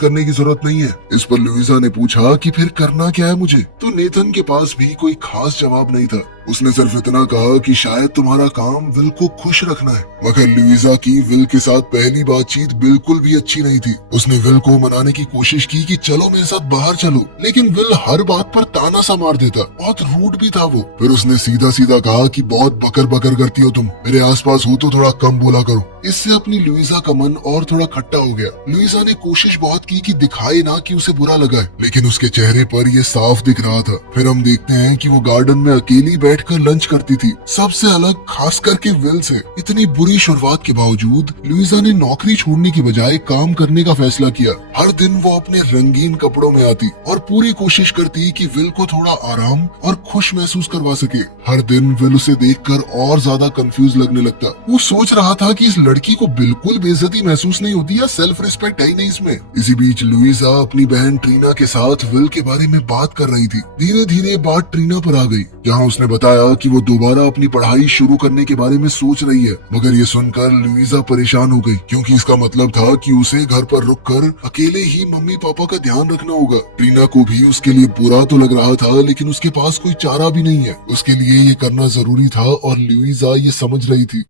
करने की जरूरत नहीं है। इस पर लुइजा ने पूछा कि फिर करना क्या है मुझे, तो नेथन के पास भी कोई खास जवाब नहीं था। उसने सिर्फ इतना कहा कि शायद तुम्हारा काम विल को खुश रखना है। मगर लुइजा की विल के साथ पहली बातचीत बिल्कुल भी अच्छी नहीं थी। उसने विल को मनाने की कोशिश की कि चलो मेरे साथ बाहर चलो, लेकिन विल हर बात पर ताना सा मार देता। बहुत रूड भी था वो। फिर उसने सीधा सीधा कहा कि बहुत बकर बकर करती हो तुम, मेरे आसपास हो तो थोड़ा कम बोला करो। इससे अपनी लुइजा का मन और थोड़ा खट्टा हो गया। लुइजा ने कोशिश बहुत की कि दिखाए ना कि उसे बुरा लगा है, लेकिन उसके चेहरे पर ये साफ दिख रहा था। फिर हम देखते हैं कि वो गार्डन में अकेली बैठकर लंच करती थी, सबसे अलग, खास करके विल से। इतनी बुरी शुरुआत के बावजूद लुइजा ने नौकरी छोड़ने की बजाय काम करने का फैसला किया। हर दिन वो अपने रंगीन कपड़ों में आती और पूरी कोशिश करती कि विल को थोड़ा आराम और खुश महसूस करवा सके। हर दिन विल उसे देखकर और ज्यादा कंफ्यूज लगने लगता। वो सोच रहा था कि इस लड़की को बिल्कुल बेइज्जती महसूस नहीं होती या सेल्फ रिस्पेक्ट है ही नहीं इसमें। इसी बीच लुइजा अपनी बहन ट्रीना के साथ विल के बारे में बात कर रही थी। धीरे धीरे बात ट्रीना पर आ गई, जहाँ उसने बताया कि वो दोबारा अपनी पढ़ाई शुरू करने के बारे में सोच रही है। मगर ये सुनकर लुइजा परेशान हो गई, क्योंकि इसका मतलब था कि उसे घर पर रुककर अकेले ही मम्मी पापा का ध्यान रखना होगा। ट्रीना को भी उसके लिए बुरा तो लग रहा था, लेकिन उसके पास कोई चारा भी नहीं है। उसके लिए ये करना जरूरी था और लुइजा ये समझ रही थी।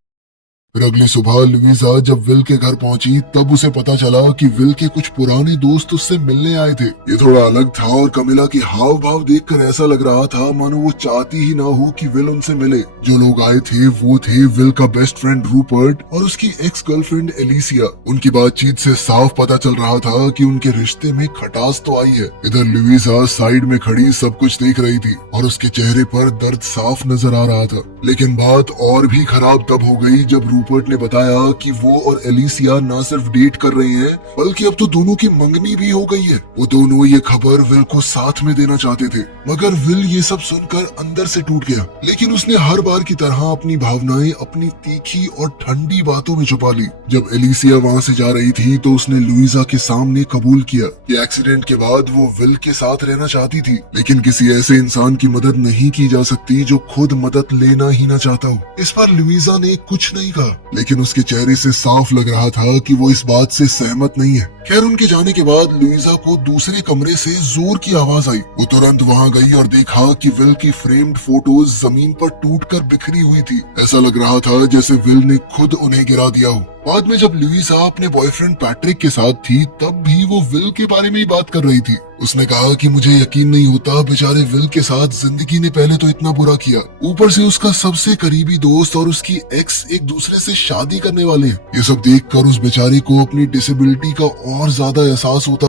फिर अगली सुबह लुइजा जब विल के घर पहुंची, तब उसे पता चला कि विल के कुछ पुराने दोस्त उससे मिलने आए थे। ये थोड़ा अलग था और कमिला के हाव भाव देखकर ऐसा लग रहा था मानो वो चाहती ही ना हो कि विल उनसे मिले। जो लोग आए थे वो थे विल का बेस्ट फ्रेंड रूपर्ट और उसकी एक्स गर्लफ्रेंड एलिसिया। उनकी बातचीत से साफ पता चल रहा था कि उनके रिश्ते में खटास तो आई है। इधर लुइजा साइड में खड़ी सब कुछ देख रही थी और उसके चेहरे पर दर्द साफ नजर आ रहा था। लेकिन बात और भी खराब तब हो गई जब रूपर्ट ने बताया कि वो और एलिसिया न सिर्फ डेट कर रहे हैं, बल्कि अब तो दोनों की मंगनी भी हो गई है। वो दोनों ये खबर विल को साथ में देना चाहते थे, मगर विल ये सब सुनकर अंदर से टूट गया। लेकिन उसने हर बार की तरह अपनी भावनाएं अपनी तीखी और ठंडी बातों में छुपा ली। जब एलिसिया वहाँ से जा रही थी तो उसने लुइजा के सामने कबूल किया कि एक्सीडेंट के बाद वो विल के साथ रहना चाहती थी, लेकिन किसी ऐसे इंसान की मदद नहीं की जा सकती जो खुद मदद लेना ही ना चाहता हो। इस पर लुइजा ने कुछ नहीं कहा, लेकिन उसके चेहरे से साफ लग रहा था कि वो इस बात से सहमत नहीं है। खैर, उनके जाने के बाद लुइजा को दूसरे कमरे से जोर की आवाज आई। वो तुरंत वहां गई और देखा कि विल की फ्रेम्ड फोटोज जमीन पर टूटकर बिखरी हुई थी। ऐसा लग रहा था जैसे विल ने खुद उन्हें गिरा दिया हो। बाद में जब लुइजा अपने बॉयफ्रेंड पैट्रिक के साथ थी, तब भी वो विल के बारे में ही बात कर रही थी। उसने कहा कि मुझे यकीन नहीं होता बेचारे विल के साथ जिंदगी ने पहले तो इतना बुरा किया, ऊपर से उसका सबसे करीबी दोस्त और उसकी एक्स एक दूसरे से शादी करने वाले हैं। ये सब देखकर उस बेचारी को अपनी डिसेबिलिटी का और ज्यादा एहसास होता।